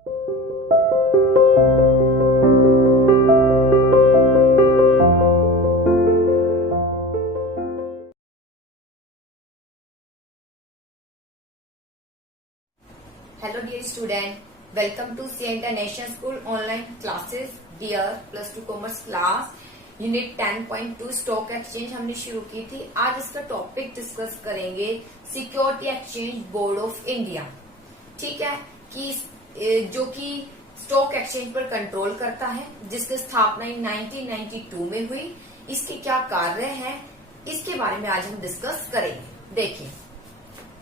Hello dear student, welcome to CA International School online classes. Dear plus 2 commerce class unit 10.2 stock exchange हमने शुरू की थी। आज इसका टॉपिक डिस्कस करेंगे security exchange board of India. ठीक है, कि जो कि स्टॉक एक्सचेंज पर कंट्रोल करता है, जिसकी स्थापना 1992 में हुई। इसके क्या कार्य है, इसके बारे में आज हम डिस्कस करेंगे। देखिए,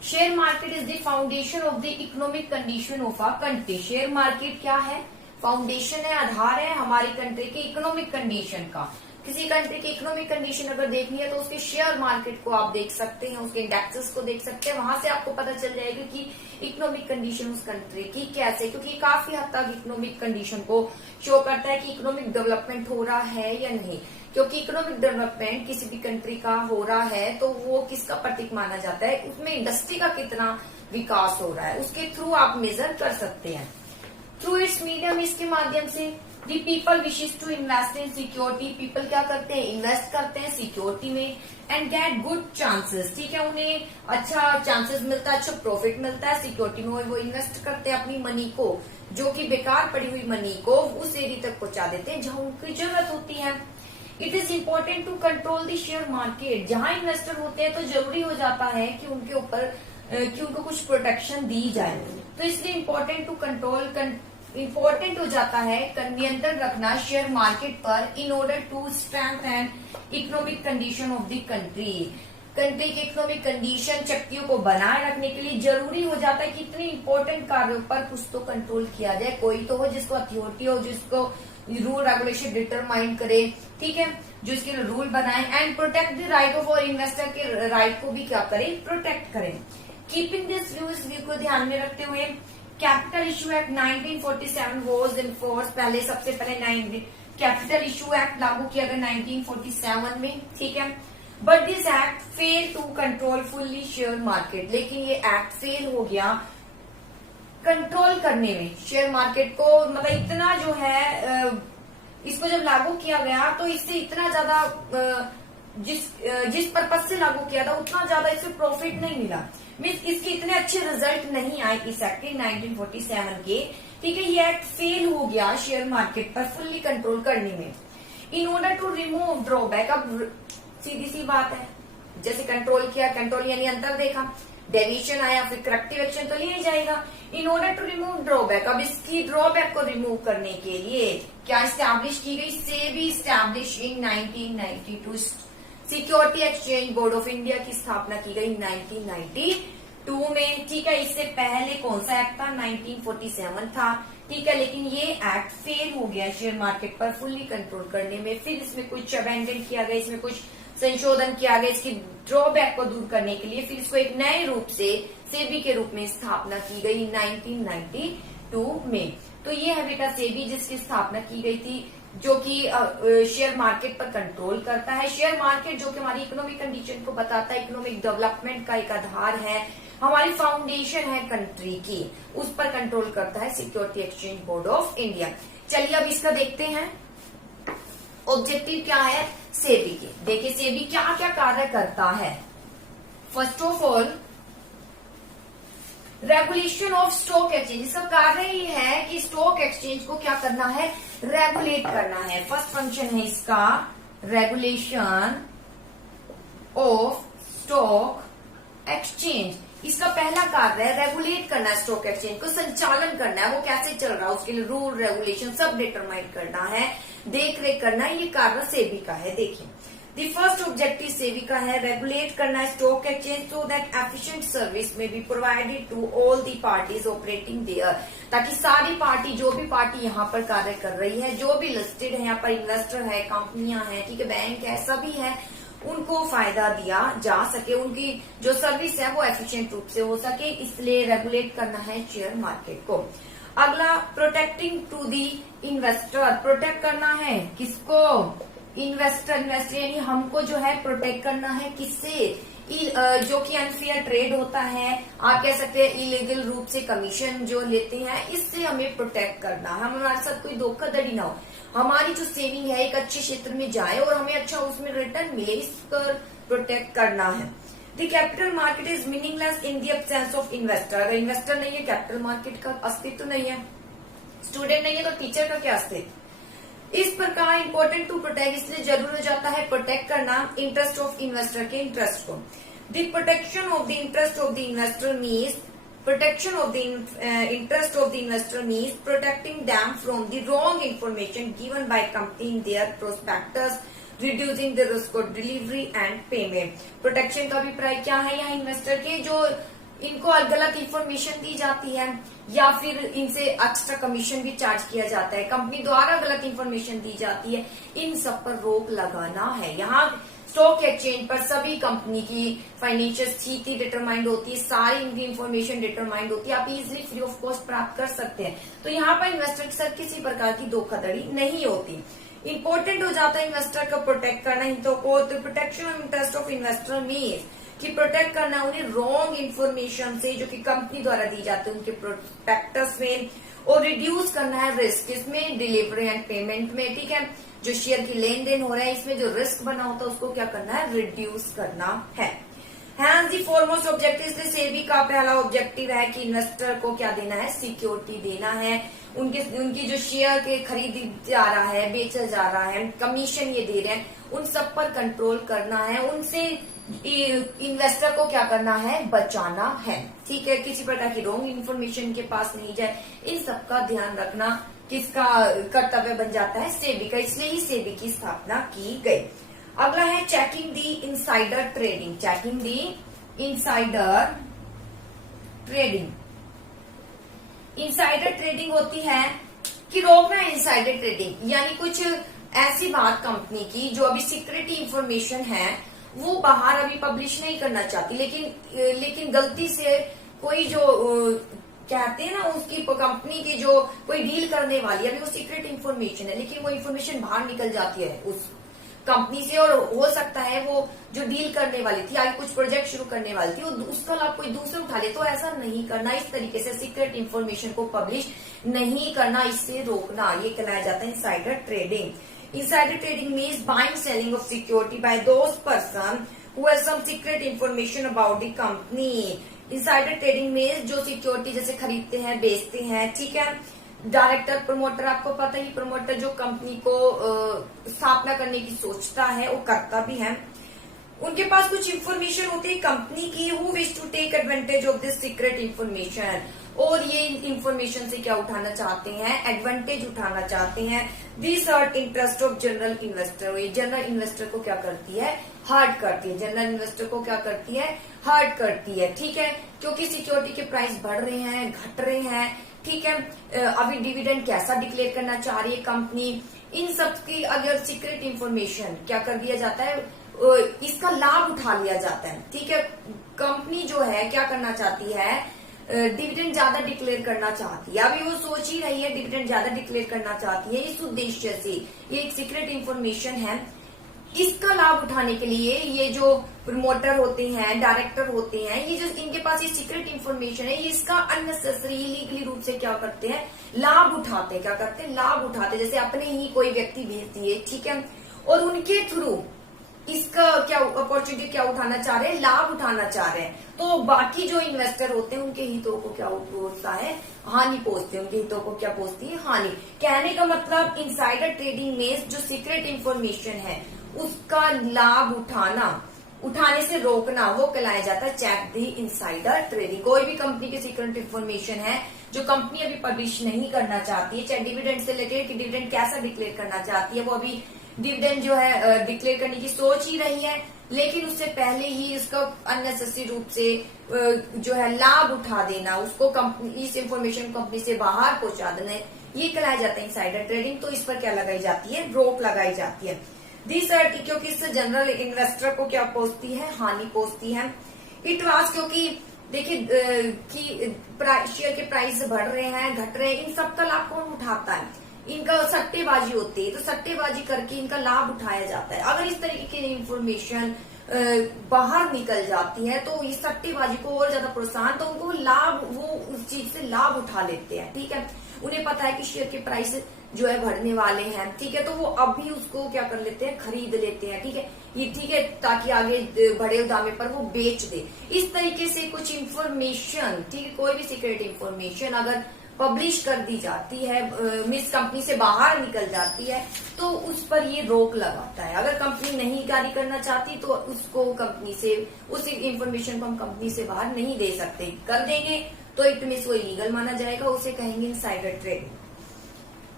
share market is the foundation of the economic condition of a country. Share market क्या है? फाउंडेशन है, आधार है हमारी कंट्री की इकोनॉमिक कंडीशन का। किसी कंट्री की इकोनॉमिक कंडीशन अगर देखनी है तो उसके शेयर मार्केट को आप देख सकते हैं, उसके इंडेक्सेस को देख सकते हैं। वहां से आपको पता चल जाएगा कि इकोनॉमिक कंडीशन उस कंट्री की कैसे, क्योंकि काफी हद तक इकोनॉमिक कंडीशन को शो करता है कि इकोनॉमिक डेवलपमेंट हो रहा है या नहीं। क्योंकि इकोनॉमिक डेवलपमेंट किसी भी कंट्री का हो रहा है तो वो किसका प्रतीक माना जाता है? उसमें इंडस्ट्री का कितना विकास हो रहा है, उसके थ्रू आप मेजर कर सकते हैं। थ्रू इट्स मीडियम, इसके माध्यम से the people wishes to invest in security. People क्या करते हैं? इन्वेस्ट करते हैं सिक्योरिटी में एंड गेट गुड चांसेस। ठीक है, उन्हें अच्छा चांसेस मिलता है, अच्छा प्रॉफिट मिलता है सिक्योरिटी में। वो इन्वेस्ट करते हैं अपनी मनी को, जो कि बेकार पड़ी हुई मनी को उस एरिया तक पहुंचा देते हैं जहां उनकी जरूरत होती है। It is important to control the share market. जहां इन्वेस्टर होते हैं तो जरूरी हो जाता है कि उनके ऊपर कि उनको कुछ प्रोटेक्शन दी जाए। तो इसलिए इम्पोर्टेंट हो जाता है नियंत्रण रखना शेयर मार्केट पर in order to strengthen economic condition of the country. Country की इकोनॉमिक कंडीशन शक्तियों को बनाए रखने के लिए जरूरी हो जाता है कि इतने इंपॉर्टेंट कार्यों पर कुछ तो कंट्रोल किया जाए। कोई तो हो जिसको अथॉरिटी हो, जिसको रूल रेगुलेशन डिटरमाइन करे, ठीक है, जो इसके लिए रूल बनाए and protect the right of और इन्वेस्टर के राइट को भी क्या करें? प्रोटेक्ट करें। कीपिंग दिस व्यू, इस व्यू को ध्यान में रखते हुए capital issue act 1947 was in force. पहले सबसे पहले कैपिटल इशू एक्ट लागू किया गया 1947 में। ठीक है, but this act fail to control fully share market. लेकिन ये एक्ट फेल हो गया कंट्रोल करने में शेयर मार्केट को। मतलब इतना जो है इसको जब लागू किया गया तो इससे इतना ज्यादा जिस पर्पज से लागू किया था उतना ज्यादा इससे प्रॉफिट नहीं मिला। मीन्स इसके इतने अच्छे रिजल्ट नहीं आए इस एक्ट के 1947 के। ठीक है, ये एक्ट फेल हो गया शेयर मार्केट पर फुल्ली कंट्रोल करने में। In order to remove drawback, अब सीधी सी बात है, जैसे कंट्रोल किया, कंट्रोल यानी अंतर देखा, डेविएशन आया, फिर करेक्टिव एक्शन तो लिया जाएगा। In order to remove drawback, अब इसकी ड्रॉबैक को रिमूव करने के लिए क्या स्टैब्लिश की गई? SEBI establish in 1992। Security exchange board of India की स्थापना की गई 1992 में। ठीक है, इससे पहले कौन सा एक्ट था? 1947 था। ठीक है, लेकिन ये एक्ट फेल हो गया शेयर मार्केट पर फुल्ली कंट्रोल करने में। फिर इसमें कुछ अमेंडमेंट किया गया, इसमें कुछ संशोधन किया गया इसकी ड्रॉबैक को दूर करने के लिए। फिर इसको एक नए रूप से सेबी के रूप में स्थापना की गई 1992 में। तो ये है बेटा सेबी, जिसकी स्थापना की गई थी, जो कि शेयर मार्केट पर कंट्रोल करता है। शेयर मार्केट जो कि हमारी इकोनॉमिक कंडीशन को बताता है, इकोनॉमिक डेवलपमेंट का एक आधार है, हमारी फाउंडेशन है कंट्री की, उस पर कंट्रोल करता है security exchange board of India. चलिए अब इसका देखते हैं ऑब्जेक्टिव क्या है सेबी के। देखिए सेबी क्या क्या कार्य करता है। First of all regulation of stock exchange. इसका कार्य ही है कि स्टॉक एक्सचेंज को क्या करना है? रेगुलेट करना है। फर्स्ट फंक्शन है इसका रेगुलेशन ऑफ स्टॉक एक्सचेंज। इसका पहला कार्य है रेगुलेट करना है, स्टॉक एक्सचेंज को संचालन करना है, वो कैसे चल रहा है उसके लिए रूल रेगुलेशन सब डिटरमाइन करना है, देख रेख करना है। ये कार्य सेबी का है। देखिए द फर्स्ट ऑब्जेक्टिव सेबी का है रेगुलेट करना है stock exchange so that efficient service may be provided to all the parties operating there. ताकि सारी पार्टी, जो भी पार्टी यहाँ पर कार्य कर रही है, जो भी लिस्टेड है यहाँ पर, इन्वेस्टर है, कंपनियां हैं, ठीक है, बैंक है, सभी है, उनको फायदा दिया जा सके, उनकी जो सर्विस है वो एफिशिएंट रूप से हो सके, इसलिए रेगुलेट करना है शेयर मार्केट को। अगला protecting to the investor. Protect करना है किसको? इन्वेस्टर यानी हमको जो है प्रोटेक्ट करना है किससे? जो कि अनफेयर ट्रेड होता है, आप कह सकते हैं इलीगल रूप से कमीशन जो लेते हैं, इससे हमें प्रोटेक्ट करना है। हमारे साथ कोई धोखाधड़ी ना हो, हमारी जो सेविंग है एक अच्छे क्षेत्र में जाए और हमें अच्छा उसमें रिटर्न मिले, इस पर प्रोटेक्ट करना है। The capital market is meaningless in the absence of investor. अगर इन्वेस्टर नहीं है, कैपिटल मार्केट का अस्तित्व नहीं है। स्टूडेंट नहीं है तो टीचर का क्या अस्तित्व। इस प्रकार इंपॉर्टेंट टू प्रोटेक्ट, इसलिए जरूर हो जाता है प्रोटेक्ट करना इंटरेस्ट ऑफ इन्वेस्टर के इंटरेस्ट को। The protection of the interest of the investor means protection of the interest of the investor means protecting them from the wrong information given by company in their prospectus, reducing the risk of delivery and payment. Protection का अभिप्राय क्या है यहाँ investor के, जो इनको गलत information दी जाती है या फिर इनसे एक्स्ट्रा कमीशन भी चार्ज किया जाता है, कंपनी द्वारा गलत इंफॉर्मेशन दी जाती है, इन सब पर रोक लगाना है। यहाँ स्टॉक एक्सचेंज पर सभी कंपनी की फाइनेंशियल स्थिति डिटरमाइंड होती है, सारी इनकी इंफॉर्मेशन डिटरमाइंड होती है, आप इजिली फ्री ऑफ कॉस्ट प्राप्त कर सकते हैं। तो यहाँ पर इन्वेस्टर के साथ किसी प्रकार की धोखाधड़ी नहीं होती। इंपॉर्टेंट हो जाता है इन्वेस्टर को प्रोटेक्ट करना हितों को। तो protection of interest of investor means कि प्रोटेक्ट करना उन्हें रॉन्ग इन्फॉर्मेशन से जो कि कंपनी द्वारा दी जाती है उनके प्रोस्पेक्टस में, और रिड्यूस करना है रिस्क इसमें, डिलीवरी एंड पेमेंट में। ठीक है, जो शेयर की लेन देन हो रहा है इसमें जो रिस्क बना होता है उसको क्या करना है, रिड्यूस करना है। हैंस दी फॉरमोस्ट ऑब्जेक्टिव, इसलिए सेबी का पहला ऑब्जेक्टिव है कि इन्वेस्टर को क्या देना है, सिक्योरिटी देना है। उनकी जो शेयर के खरीदी जा रहा है, बेचा जा रहा है, कमीशन ये दे रहे हैं, उन सब पर कंट्रोल करना है, उनसे इन्वेस्टर को क्या करना है, बचाना है। ठीक है, किसी प्रकार की रॉन्ग इन्फॉर्मेशन के पास नहीं जाए, इन सब का ध्यान रखना किसका कर्तव्य बन जाता है, सेबी का। इसलिए ही सेबी की स्थापना की गई। अगला है चेकिंग दी इनसाइडर ट्रेडिंग। चेकिंग दी इनसाइडर ट्रेडिंग। इनसाइडर ट्रेडिंग होती है कि रोकना है इनसाइडर ट्रेडिंग, यानी कुछ ऐसी बात कंपनी की जो अभी सीक्रेट इंफॉर्मेशन है वो बाहर अभी पब्लिश नहीं करना चाहती, लेकिन गलती से कोई जो कहते हैं ना उसकी कंपनी की जो कोई डील करने वाली है, अभी वो सीक्रेट इंफॉर्मेशन है, लेकिन वो इंफॉर्मेशन बाहर निकल जाती है उस कंपनी से, और हो सकता है वो जो डील करने वाली थी, आगे कुछ प्रोजेक्ट शुरू करने वाली थी, उसका लाभ कोई दूसरे उठा ले। तो ऐसा नहीं करना, इस तरीके से सीक्रेट इंफॉर्मेशन को पब्लिश नहीं करना, इससे रोकना, ये कहलाया जाता है insider trading. Insider trading means buying selling of security by those person who has some secret information about the company. Insider trading means जो सिक्योरिटी जैसे खरीदते हैं, बेचते हैं, ठीक है। डायरेक्टर, प्रमोटर, आपको पता ही प्रमोटर जो कंपनी को स्थापना करने की सोचता है वो करता भी है, उनके पास कुछ इंफॉर्मेशन होती है कंपनी की, who wish to take advantage of this secret information, और ये इंफॉर्मेशन से क्या उठाना चाहते हैं, एडवांटेज उठाना चाहते हैं। This hurt interest of general investor. ये जनरल इन्वेस्टर को क्या करती है, हर्ट करती है। जनरल इन्वेस्टर को क्या करती है, हर्ट करती है। ठीक है, क्योंकि सिक्योरिटी के प्राइस बढ़ रहे हैं, घट रहे हैं, ठीक है। अभी डिविडेंड कैसा डिक्लेयर करना चाह रही है कंपनी, इन सब की अगर सीक्रेट इंफॉर्मेशन क्या कर दिया जाता है, इसका लाभ उठा लिया जाता है। ठीक है, कंपनी जो है क्या करना चाहती है, डिविडेंड ज्यादा डिक्लेयर करना चाहती है, अभी वो सोच ही रही है डिविडेंड ज्यादा डिक्लेयर करना चाहती है, इस उद्देश्य से ये एक सीक्रेट इंफॉर्मेशन है। इसका लाभ उठाने के लिए ये जो प्रमोटर होते हैं, डायरेक्टर होते हैं, ये जो इनके पास ये सीक्रेट इंफॉर्मेशन है, ये इसका अननेसेसरी इलीगली रूप से क्या करते हैं, लाभ उठाते हैं। क्या करते हैं, लाभ उठाते हैं। जैसे अपने ही कोई व्यक्ति भेज दिए, ठीक है, और उनके थ्रू इसका क्या अपॉर्चुनिटी क्या उठाना चाह रहे हैं, लाभ उठाना चाह रहे हैं, तो बाकी जो इन्वेस्टर होते हैं उनके हितों को क्या पहुंचता है, हानि पहुंचती है। उनके हितों को क्या पहुंचती है, हानि। कहने का मतलब इनसाइडर ट्रेडिंग में जो सीक्रेट इंफॉर्मेशन है उसका लाभ उठाने से रोकना, वो कहलाया जाता है चेक दी इनसाइडर ट्रेडिंग। कोई भी कंपनी की सीक्रेट इंफॉर्मेशन है जो कंपनी अभी पब्लिश नहीं करना चाहती है, चाहे डिविडेंड से रिलेटेड कि डिविडेंड कैसा डिक्लेयर करना चाहती है, वो अभी डिविडेंड जो है डिक्लेयर करने की सोच ही रही है, लेकिन उससे पहले ही इसका अननेसेसरी रूप से जो है लाभ उठा देना, उसको कंपनी इस इंफॉर्मेशन कंपनी से बाहर पहुंचा देना, ये कहलाया जाता है इनसाइडर ट्रेडिंग। तो इस पर क्या लगाई जाती है, रोक लगाई जाती है। दिस क्योंकि इससे जनरल इन्वेस्टर को क्या पहुंचती है, हानि पहुंचती है। इट वाज क्योंकि देखिए कि शेयर के प्राइस बढ़ रहे हैं, घट रहे हैं, इन सब का लाभ कौन उठाता है, इनका सट्टेबाजी होती है, तो सट्टेबाजी करके इनका लाभ उठाया जाता है। अगर इस तरीके की इंफॉर्मेशन बाहर निकल जाती है तो इस सट्टेबाजी को और ज्यादा प्रोत्साहन, तो उनको लाभ, वो उस चीज से लाभ उठा लेते हैं। ठीक है, उन्हें पता है कि शेयर के प्राइस जो है बढ़ने वाले हैं। ठीक है, तो वो अभी उसको क्या कर लेते हैं, खरीद लेते हैं। ठीक है, ये ठीक है, ताकि आगे बड़े दामे पर वो बेच दे। इस तरीके से कुछ इंफॉर्मेशन, ठीक है, कोई भी सीक्रेट इंफॉर्मेशन अगर पब्लिश कर दी जाती है, मिस कंपनी से बाहर निकल जाती है, तो उस पर ये रोक लगाता है। अगर कंपनी नहीं जारी करना चाहती तो उसको कंपनी से, उस इंफॉर्मेशन को हम कंपनी से बाहर नहीं दे सकते। कर देंगे तो इट मीन्स वो इलीगल माना जाएगा, उसे कहेंगे insider trading.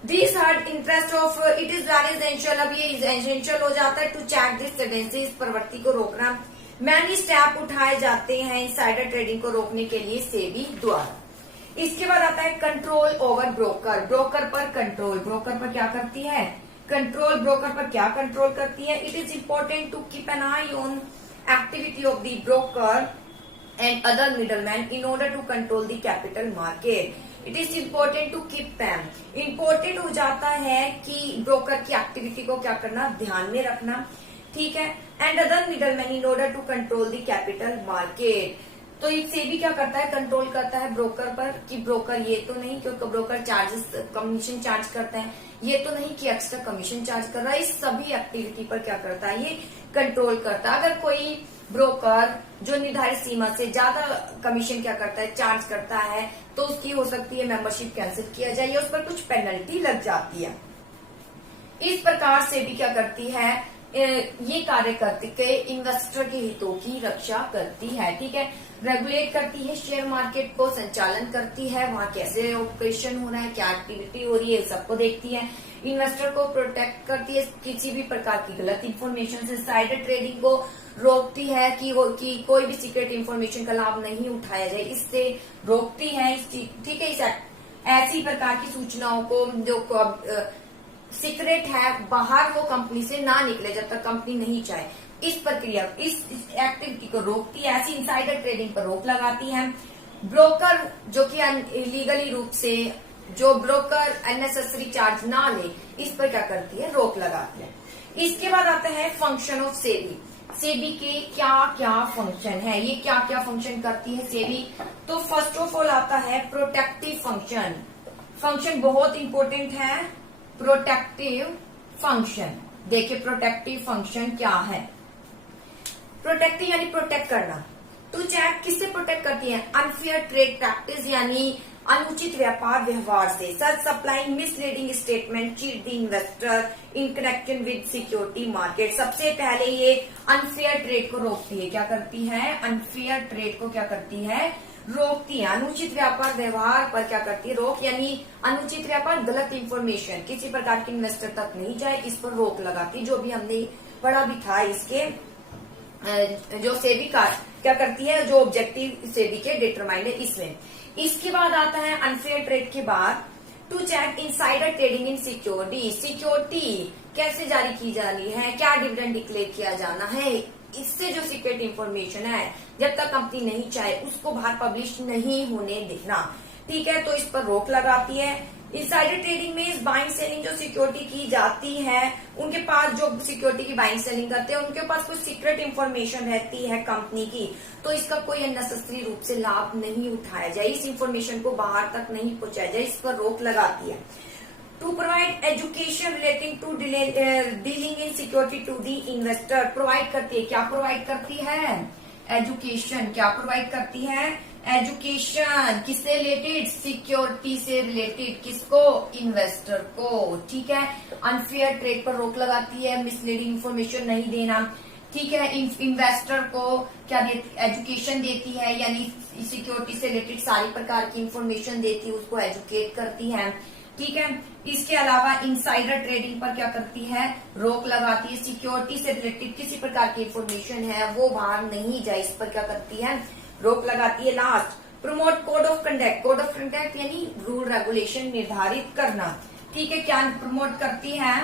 This hard interest of it is very essential, अब ये एसेंशियल हो जाता है टू चेक दिस टेंडेंसी, इस प्रवृत्ति को रोकना। मैनी स्टेप उठाए जाते हैं इनसाइडर ट्रेडिंग को रोकने के लिए सेबी द्वारा। इसके बाद आता है कंट्रोल ओवर ब्रोकर, ब्रोकर पर कंट्रोल, ब्रोकर पर क्या करती है, कंट्रोल, ब्रोकर पर क्या कंट्रोल करती है। It is important to keep an eye on activity of the broker and other middleman in order to control the capital market. It is important to keep them, important हो जाता है कि broker की activity को क्या करना, ध्यान में रखना। ठीक है, and other middleman in order to control the capital market. तो इससे भी क्या करता है, कंट्रोल करता है ब्रोकर पर कि ब्रोकर ये तो नहीं, क्योंकि ब्रोकर चार्जेस, कमीशन चार्ज करता है, ये तो नहीं कि एक्स्ट्रा कमीशन चार्ज कर रहा है। इस सभी एक्टिविटी पर क्या करता है, ये कंट्रोल करता है। अगर कोई ब्रोकर जो निर्धारित सीमा से ज्यादा कमीशन क्या करता है, चार्ज करता है, तो उसकी हो सकती है मेंबरशिप कैंसिल किया जाए या उस पर कुछ पेनल्टी लग जाती है। इस प्रकार से भी क्या करती है, ये कार्य करती के इन्वेस्टर के हितों की रक्षा करती है। ठीक है, रेगुलेट करती है शेयर मार्केट को, संचालन करती है, वहां कैसे ऑपरेशन हो रहा है, क्या एक्टिविटी हो रही है, सबको देखती है। इन्वेस्टर को प्रोटेक्ट करती है किसी भी प्रकार की गलत इन्फॉर्मेशन से। साइडर ट्रेडिंग को रोकती है कि कोई भी सीक्रेट इन्फॉर्मेशन का लाभ नहीं उठाया जाए, इससे रोकती है। ठीक है, इस ऐसी प्रकार की सूचनाओं को जो सीक्रेट है बाहर वो कंपनी से ना निकले जब तक कंपनी नहीं चाहे। इस प्रक्रिया, इस एक्टिविटी को रोकती है। ऐसी इनसाइडर ट्रेडिंग पर रोक लगाती है। ब्रोकर जो कि इलीगली रूप से, जो ब्रोकर अननेसेसरी चार्ज ना ले, इस पर क्या करती है, रोक लगाती है। इसके बाद आता है फंक्शन ऑफ सेबी। सेबी के क्या क्या फंक्शन है, ये क्या क्या फंक्शन करती है सेबी। तो फर्स्ट ऑफ ऑल आता है प्रोटेक्टिव फंक्शन। फंक्शन बहुत इंपॉर्टेंट है, प्रोटेक्टिव फंक्शन। देखिए प्रोटेक्टिव फंक्शन क्या है। प्रोटेक्टिव यानी प्रोटेक्ट करना। टू चेक किससे प्रोटेक्ट करती है, अनफेयर ट्रेड प्रैक्टिस यानी अनुचित व्यापार व्यवहार से। Such supplying misleading statement cheat the investor in connection with security market. सबसे पहले ये अनफेयर ट्रेड को रोकती है। क्या करती है, अनफेयर ट्रेड को क्या करती है, रोकती है। अनुचित व्यापार व्यवहार पर क्या करती है, रोक, यानी अनुचित व्यापार, गलत इंफॉर्मेशन किसी प्रकार के इन्वेस्टर तक नहीं जाए, इस पर रोक लगाती। जो भी हमने पढ़ा भी था, इसके जो सेबी का क्या करती है, जो ऑब्जेक्टिव सेबी के डिटरमाइंड है इसमें। इसके बाद आता है अनफेयर ट्रेड के बाद to check insider trading in security. Security कैसे जारी की जानी है, क्या डिविडेंड डिक्लेयर किया जाना है, इससे जो सीक्रेट इंफॉर्मेशन है जब तक कंपनी नहीं चाहे उसको बाहर पब्लिश नहीं होने देना। ठीक है, तो इस पर रोक लगाती है। इनसाइडर ट्रेडिंग में इस बाइंग सेलिंग जो सिक्योरिटी की जाती है, उनके पास जो सिक्योरिटी की बाइंग सेलिंग करते हैं उनके पास कुछ सीक्रेट इंफॉर्मेशन रहती है कंपनी की, तो इसका कोई अननेसेसरी रूप से लाभ नहीं उठाया जाए, इस इंफॉर्मेशन को बाहर तक नहीं पहुंचाया जाए, इस पर रोक लगाती है। To provide education relating to dealing in security to the investor. Provide करती है, क्या प्रोवाइड करती है, एजुकेशन। क्या प्रोवाइड करती है, एजुकेशन। किससे रिलेटेड, सिक्योरिटी से रिलेटेड, किसको, इन्वेस्टर को। ठीक है, अनफेयर ट्रेड पर रोक लगाती है, मिसलीडिंग इंफॉर्मेशन नहीं देना। ठीक है, इन्वेस्टर को क्या देती, एजुकेशन देती है, यानी सिक्योरिटी से रिलेटेड सारी प्रकार की इंफॉर्मेशन देती है, उसको एजुकेट करती है। ठीक है, इसके अलावा इनसाइडर ट्रेडिंग पर क्या करती है, रोक लगाती है। सिक्योरिटी से रिलेटेड किसी प्रकार की इंफॉर्मेशन है वो बाहर नहीं जाए, इस पर क्या करती है, रोक लगाती है। Last, promote code of conduct. Code of conduct यानी रूल रेगुलेशन निर्धारित करना। ठीक है, क्या प्रमोट करती है,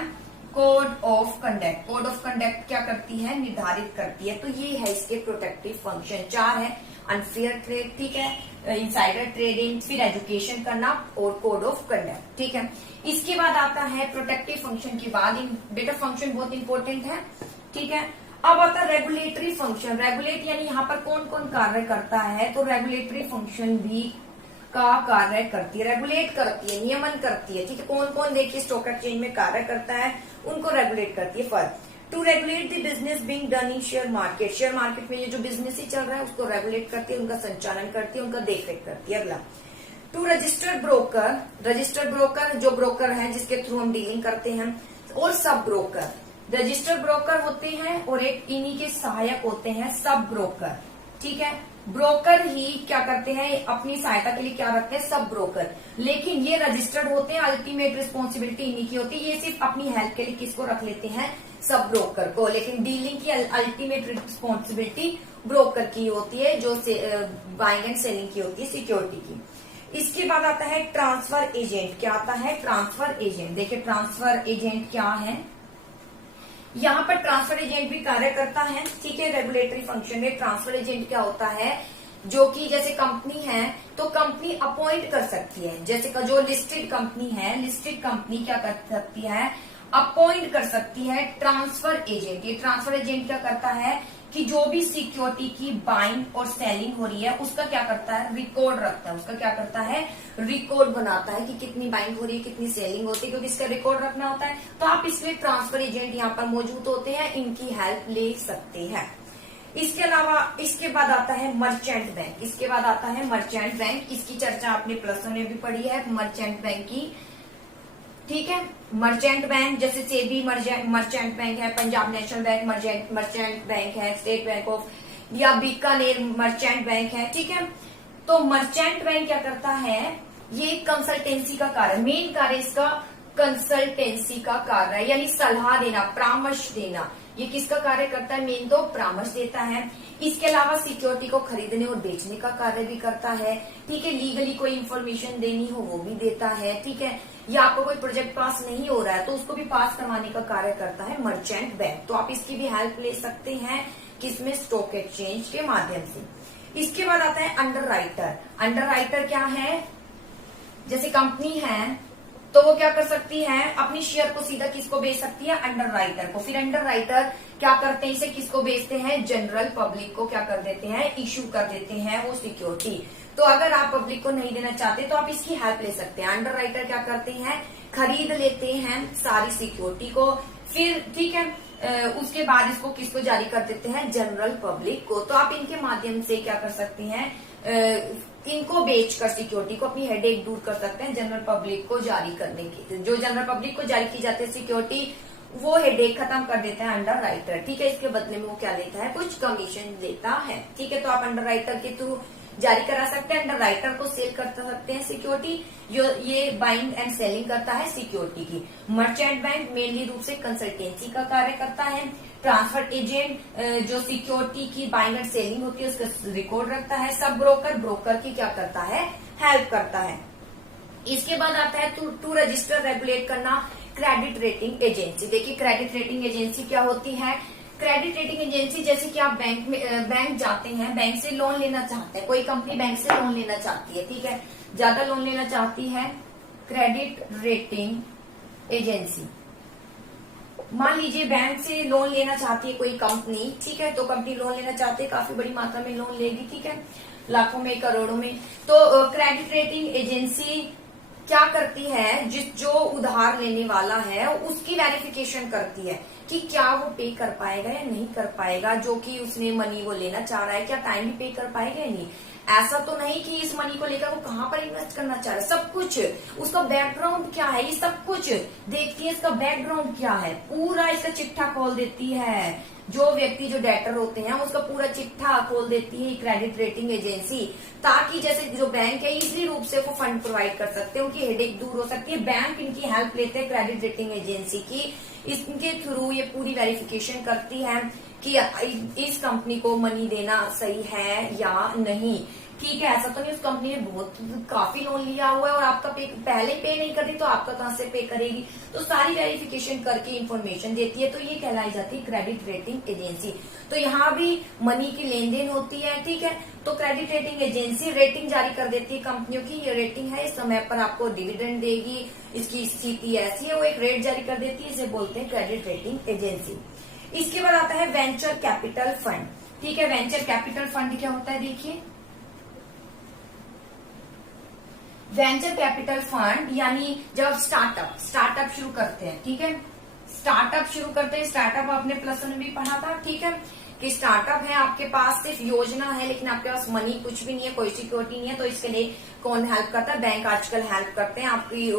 code of conduct. Code of conduct क्या करती है, निर्धारित करती है। तो ये है इसके प्रोटेक्टिव फंक्शन। 4 है, अनफेयर ट्रेड, ठीक है, इनसाइडर ट्रेडिंग, फिर एजुकेशन करना और कोड ऑफ कंडक्ट। ठीक है, इसके बाद आता है प्रोटेक्टिव फंक्शन के बाद बेटा फंक्शन बहुत इंपॉर्टेंट है। ठीक है, अब आता है रेगुलेटरी फंक्शन। रेगुलेट यानी यहाँ पर कौन कौन कार्य करता है, तो रेगुलेटरी फंक्शन भी का कार्य करती है, रेगुलेट करती है, नियमन करती है। ठीक है, कौन कौन देखिए स्टॉक एक्सचेंज में कार्य करता है, उनको रेगुलेट करती है। First, to regulate the business being done in share market. Share market में ये जो बिजनेस ही चल रहा है उसको रेगुलेट करती है, उनका संचालन करती है, उनका देखरेख करती है। अगला, to registered broker. Registered broker जो ब्रोकर है जिसके थ्रू हम डीलिंग करते हैं, और सब ब्रोकर। रजिस्टर्ड ब्रोकर होते हैं और एक इन्हीं के सहायक होते हैं सब ब्रोकर। ठीक है, ब्रोकर ही क्या करते हैं, अपनी सहायता के लिए क्या रखते हैं, सब ब्रोकर। लेकिन ये रजिस्टर्ड होते हैं, अल्टीमेट रिस्पॉन्सिबिलिटी इन्हीं की होती है। ये सिर्फ अपनी हेल्प के लिए किसको रख लेते हैं, सब ब्रोकर को। लेकिन डीलिंग की अल्टीमेट रिस्पॉन्सिबिलिटी ब्रोकर की होती है, जो बाइंग एंड सेलिंग की होती है, सिक्योरिटी की। इसके बाद आता है ट्रांसफर एजेंट। क्या आता है, ट्रांसफर एजेंट। देखिए ट्रांसफर एजेंट क्या है, यहाँ पर ट्रांसफर एजेंट भी कार्य करता है। ठीक है, रेगुलेटरी फंक्शन में ट्रांसफर एजेंट क्या होता है, जो कि जैसे कंपनी है तो कंपनी अपॉइंट कर सकती है। जैसे जो लिस्टेड कंपनी है, लिस्टेड कंपनी क्या कर सकती है, अपॉइंट कर सकती है ट्रांसफर एजेंट। ये ट्रांसफर एजेंट क्या करता है कि जो भी सिक्योरिटी की बाइंग और सेलिंग हो रही है उसका क्या करता है, रिकॉर्ड रखता है। उसका क्या करता है, रिकॉर्ड बनाता है कि कितनी बाइंग हो रही है, कितनी सेलिंग होती है, क्योंकि इसका रिकॉर्ड रखना होता है। तो आप इसलिए ट्रांसफर एजेंट यहाँ पर मौजूद होते हैं, इनकी हेल्प ले सकते हैं। इसके अलावा इसके बाद आता है मर्चेंट बैंक। इसके बाद आता है मर्चेंट बैंक। इसकी चर्चा आपने प्लस वन में भी पढ़ी है, मर्चेंट बैंक की। ठीक है, मर्चेंट बैंक जैसे सेबी मर्चेंट बैंक है, Punjab national bank merchant bank है, स्टेट बैंक ऑफ या बीकानेर मर्चेंट बैंक है। ठीक है, तो मर्चेंट बैंक क्या करता है, ये कंसल्टेंसी का कार्य, मेन कार्य इसका कंसल्टेंसी का कार्य है, यानी सलाह देना, परामर्श देना। ये किसका कार्य करता है, मेन तो परामर्श देता है। इसके अलावा सिक्योरिटी को खरीदने और बेचने का कार्य भी करता है। ठीक है, लीगली कोई इन्फॉर्मेशन देनी हो वो भी देता है। ठीक है, या आपको कोई प्रोजेक्ट पास नहीं हो रहा है तो उसको भी पास करवाने का कार्य करता है मर्चेंट बैंक। तो आप इसकी भी हेल्प ले सकते हैं, किसमें, स्टॉक एक्सचेंज के माध्यम से। इसके बाद आता है अंडर राइटर। अंडर राइटर क्या है, जैसे कंपनी है तो वो क्या कर सकती है, अपनी शेयर को सीधा किसको बेच सकती है, अंडर राइटर को। फिर अंडर राइटर क्या करते हैं, इसे किसको बेचते हैं, जनरल पब्लिक को क्या कर देते हैं, इश्यू कर देते हैं वो सिक्योरिटी। तो अगर आप पब्लिक को नहीं देना चाहते तो आप इसकी हेल्प ले सकते हैं। अंडर राइटर क्या करते हैं, खरीद लेते हैं सारी सिक्योरिटी को, फिर ठीक है उसके बाद इसको किसको जारी कर देते हैं, जनरल पब्लिक को। तो आप इनके माध्यम से क्या कर सकते हैं, इनको बेचकर सिक्योरिटी को अपनी हेडेक दूर कर सकते हैं जनरल पब्लिक को जारी करने की। जो जनरल पब्लिक को जारी की जाती है सिक्योरिटी, वो हेडेक खत्म कर देता है अंडर राइटर। ठीक है, इसके बदले में वो क्या लेता है, कुछ कमीशन लेता है। ठीक है, तो आप अंडर राइटर के थ्रू जारी करा सकते हैं, अंडर राइटर को सेल कर सकते हैं सिक्योरिटी, जो ये बाइंग एंड सेलिंग करता है सिक्योरिटी की। मर्चेंट बैंक मेनली रूप से कंसल्टेंसी का कार्य करता है। ट्रांसफर एजेंट जो सिक्योरिटी की बाइंग एंड सेलिंग होती है उसका रिकॉर्ड रखता है। सब ब्रोकर, ब्रोकर की क्या करता है, हेल्प करता है। इसके बाद आता है टू रजिस्टर रेगुलेट करना, क्रेडिट रेटिंग एजेंसी। देखिए क्रेडिट रेटिंग एजेंसी क्या होती है, क्रेडिट रेटिंग एजेंसी जैसे कि आप बैंक जाते हैं, बैंक से लोन लेना चाहते हैं, कोई कंपनी बैंक से लोन लेना चाहती है। ठीक है, ज्यादा लोन लेना चाहती है, क्रेडिट रेटिंग एजेंसी। मान लीजिए बैंक से लोन लेना चाहती है कोई कंपनी। ठीक है, तो कंपनी लोन लेना चाहती है, काफी बड़ी मात्रा में लोन लेगी। ठीक है, लाखों में, करोड़ों में। तो क्रेडिट रेटिंग एजेंसी क्या करती है, जो उधार लेने वाला है उसकी वेरिफिकेशन करती है कि क्या वो पे कर पाएगा या नहीं कर पाएगा, जो कि उसने मनी वो लेना चाह रहा है, क्या टाइम पे कर पाएगा या नहीं। ऐसा तो नहीं कि इस मनी को लेकर वो कहाँ पर इन्वेस्ट करना चाह रहा है, सब कुछ, उसका बैकग्राउंड क्या है, ये सब कुछ देखती है। इसका बैकग्राउंड क्या है, पूरा इसका चिट्ठा खोल देती है। जो व्यक्ति जो डेटर होते हैं उसका पूरा चिट्ठा खोल देती है क्रेडिट रेटिंग एजेंसी, ताकि जैसे जो बैंक है इजीली रूप से वो फंड प्रोवाइड कर सकते हैं, उनकी हेडेक दूर हो सकती है। बैंक इनकी हेल्प लेते हैं क्रेडिट रेटिंग एजेंसी की, इनके थ्रू ये पूरी वेरिफिकेशन करती है कि इस कंपनी को मनी देना सही है या नहीं। ठीक है, ऐसा तो नहीं उस कंपनी ने काफी लोन लिया हुआ है और आपका पहले पे नहीं कर रही तो आपका कहां से पे करेगी। तो सारी वेरिफिकेशन करके इंफॉर्मेशन देती है, तो ये कहलाई जाती है क्रेडिट रेटिंग एजेंसी। तो यहाँ भी मनी की लेन देन होती है। ठीक है, तो क्रेडिट रेटिंग एजेंसी रेटिंग जारी कर देती है कंपनियों की, ये रेटिंग है, इस समय पर आपको डिविडेंड देगी, इसकी स्थिति ऐसी है, वो एक रेट जारी कर देती है, इसे बोलते हैं क्रेडिट रेटिंग एजेंसी। इसके बाद आता है वेंचर कैपिटल फंड। ठीक है, वेंचर कैपिटल फंड क्या होता है देखिए, वेंचर कैपिटल फंड यानी जब स्टार्टअप शुरू करते हैं, ठीक है, स्टार्टअप शुरू करते हैं, स्टार्टअप आपने प्लस वन में भी पढ़ा था, ठीक है, कि स्टार्टअप है, आपके पास सिर्फ योजना है लेकिन आपके पास मनी कुछ भी नहीं है, कोई सिक्योरिटी नहीं है, तो इसके लिए कौन हेल्प करता है? बैंक आजकल हेल्प करते हैं। आपकी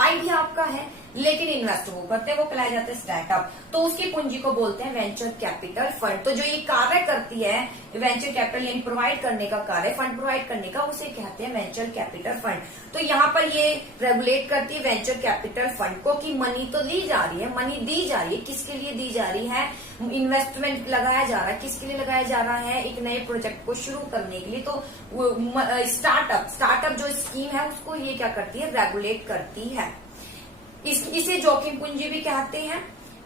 आइडिया आपका है लेकिन इन्वेस्ट वो करते हैं, वो कहलाया जाता है स्टार्टअप, तो उसकी पूंजी को बोलते हैं वेंचर कैपिटल फंड। तो जो ये कार्य करती है वेंचर कैपिटल यानी प्रोवाइड करने का कार्य, फंड प्रोवाइड करने का, उसे कहते हैं वेंचर कैपिटल फंड। तो यहाँ पर ये रेगुलेट करती है वेंचर कैपिटल फंड को कि मनी तो दी जा रही है, मनी दी जा रही है, किसके लिए दी जा रही है? इन्वेस्टमेंट लगाया जा रहा है, किसके लिए लगाया जा रहा है? एक नए प्रोजेक्ट को शुरू करने के लिए। तो स्टार्टअप जो स्कीम है उसको ये क्या करती है? रेगुलेट करती है। इसे जोखिम पूंजी भी कहते हैं।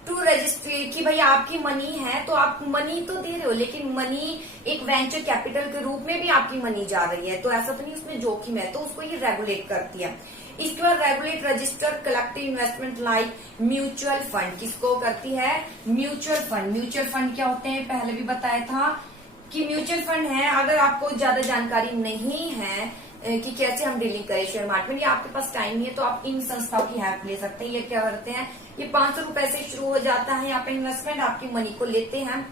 टू रजिस्टर कि भाई आपकी मनी है तो आप मनी तो दे रहे हो लेकिन मनी एक वेंचर कैपिटल के रूप में भी आपकी मनी जा रही है, तो ऐसा तो नहीं उसमें जोखिम है, तो उसको ये रेगुलेट करती है। इसके बाद regulate register collective investment like mutual fund, किसको करती है? Mutual fund. म्यूचुअल फंड क्या होते हैं पहले भी बताया था कि म्यूचुअल फंड है। अगर आपको ज्यादा जानकारी नहीं है कि कैसे हम डीलिंग करें शेयर मार्केट में, या आपके पास टाइम नहीं है, तो आप इन संस्थाओं की हेल्प ले सकते हैं। ये क्या करते हैं? ये 500 रुपए से शुरू हो जाता है यहाँ पे इन्वेस्टमेंट, आपकी मनी को लेते हैं,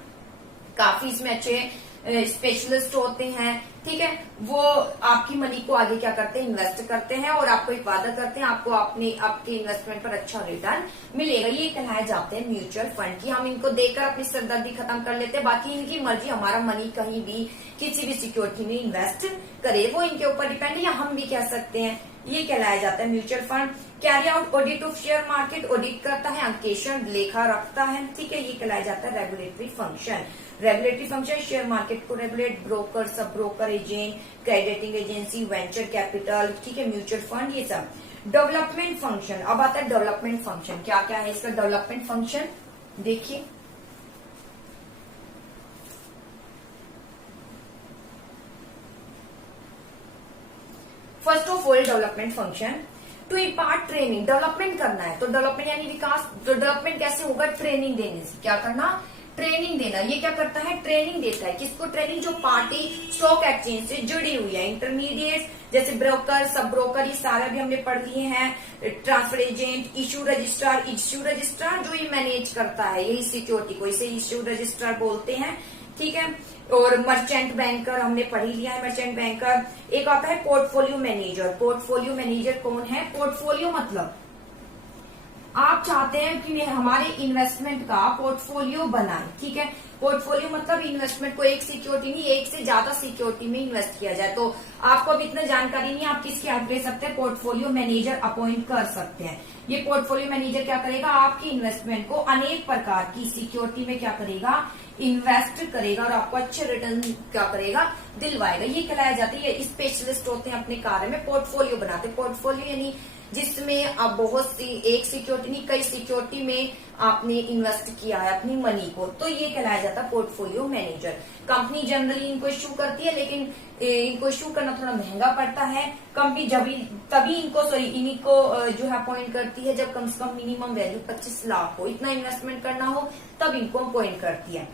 काफी इसमें अच्छे स्पेशलिस्ट होते हैं, ठीक है, वो आपकी मनी को आगे क्या करते हैं? इन्वेस्ट करते हैं और आपको एक वादा करते हैं आपको आपके इन्वेस्टमेंट पर अच्छा रिटर्न मिलेगा। ये कहलाए जाते हैं म्यूचुअल फंड की हम इनको देकर अपनी सरदर्दी खत्म कर लेते हैं, बाकी इनकी मर्जी, हमारा मनी कहीं भी किसी भी सिक्योरिटी में इन्वेस्ट करे, वो इनके ऊपर डिपेंड है, या हम भी कह सकते हैं। ये कहलाया जाता है mutual fund. Carry out audit of share market, audit करता है, अंकेशन लेखा रखता है, ठीक है, ये कहलाया जाता है regulatory function. Regulatory function share market को regulate, broker, sub broker, agent, crediting agency, venture capital, ठीक है, म्यूचुअल फंड, ये सब। डेवलपमेंट फंक्शन, अब आता है डेवलपमेंट फंक्शन। क्या क्या है इसका डेवलपमेंट फंक्शन देखिए, first of all development function to impart training, development करना है तो डेवलपमेंट यानी विकास। डेवलपमेंट कैसे होगा? ट्रेनिंग देने से। क्या करना? ट्रेनिंग देना। ये क्या करता है? ट्रेनिंग देता है। किसको ट्रेनिंग? जो पार्टी स्टॉक एक्सचेंज से जुड़ी हुई है, इंटरमीडिएट जैसे ब्रोकर, सब ब्रोकर, ये सारे भी हमने पढ़ लिए हैं। ट्रांसफर एजेंट, इश्यू रजिस्ट्रार जो ये मैनेज करता है यही सिक्योरिटी को, इसे इश्यू रजिस्ट्रार बोलते हैं, ठीक है। और मर्चेंट बैंकर हमने पढ़ ही लिया है, मर्चेंट बैंकर। एक आता है पोर्टफोलियो मैनेजर। पोर्टफोलियो मैनेजर कौन है? पोर्टफोलियो मतलब आप चाहते हैं कि हमारे इन्वेस्टमेंट का पोर्टफोलियो बनाए, ठीक है। पोर्टफोलियो मतलब इन्वेस्टमेंट को एक सिक्योरिटी नहीं, एक से ज्यादा सिक्योरिटी में इन्वेस्ट किया जाए। तो आपको अब इतना जानकारी नहीं, आप किसकी हेल्प ले सकते हैं? पोर्टफोलियो मैनेजर अपॉइंट कर सकते हैं। ये पोर्टफोलियो मैनेजर क्या करेगा? आपकी इन्वेस्टमेंट को अनेक प्रकार की सिक्योरिटी में क्या करेगा? इन्वेस्ट करेगा और आपको अच्छे रिटर्न क्या करेगा? दिलवाएगा। ये कहलाया जाता है, ये स्पेशलिस्ट होते हैं अपने कार्य में, पोर्टफोलियो बनाते हैं। पोर्टफोलियो यानी जिसमें आप बहुत सी, एक सिक्योरिटी नहीं कई सिक्योरिटी में आपने इन्वेस्ट किया है अपनी मनी को, तो ये कहलाया जाता है पोर्टफोलियो मैनेजर। कंपनी जनरली इनको इश्यू करती है लेकिन इनको इश्यू करना थोड़ा महंगा पड़ता है। कंपनी तभी इनको जो है अपॉइंट करती है जब कम से कम मिनिमम वैल्यू 25 लाख हो, इतना इन्वेस्टमेंट करना हो, तब इनको अपॉइंट करती है।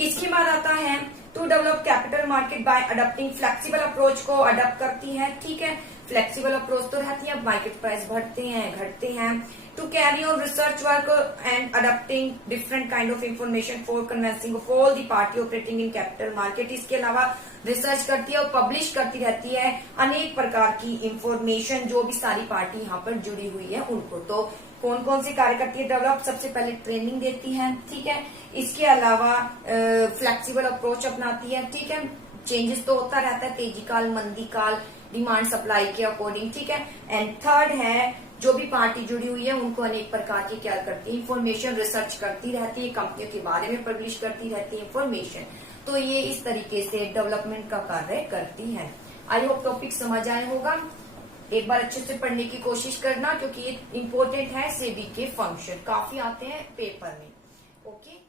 इसके बाद आता है to develop capital market by adopting flexible approach को अडॉप्ट करती है, ठीक है। फ्लेक्सिबल अप्रोच तो रहती है, मार्केट प्राइस बढ़ते हैं घटते हैं। To carry on research work and adopting different kind of information for convincing of all the party operating in capital market. इसके अलावा रिसर्च करती है और पब्लिश करती रहती है अनेक प्रकार की इंफॉर्मेशन, जो भी सारी पार्टी यहाँ पर जुड़ी हुई है उनको। तो कौन कौन से कार्य करती है? डेवलप, सबसे पहले ट्रेनिंग देती है, ठीक है। इसके अलावा फ्लेक्सिबल अप्रोच अपनाती है, ठीक है। चेंजेस तो होता रहता है, तेजी काल, मंदी काल, डिमांड सप्लाई के अकॉर्डिंग, ठीक है। एंड थर्ड है जो भी पार्टी जुड़ी हुई है उनको अनेक प्रकार की क्या करती है? इंफॉर्मेशन रिसर्च करती रहती है, कंपनियों के बारे में पब्लिश करती रहती है इंफॉर्मेशन। तो ये इस तरीके से डेवलपमेंट का कार्य करती है। आई होप टॉपिक समझ आया होगा। एक बार अच्छे से पढ़ने की कोशिश करना क्योंकि ये इम्पोर्टेंट है। सेबी के फंक्शन काफी आते हैं पेपर में। ओके।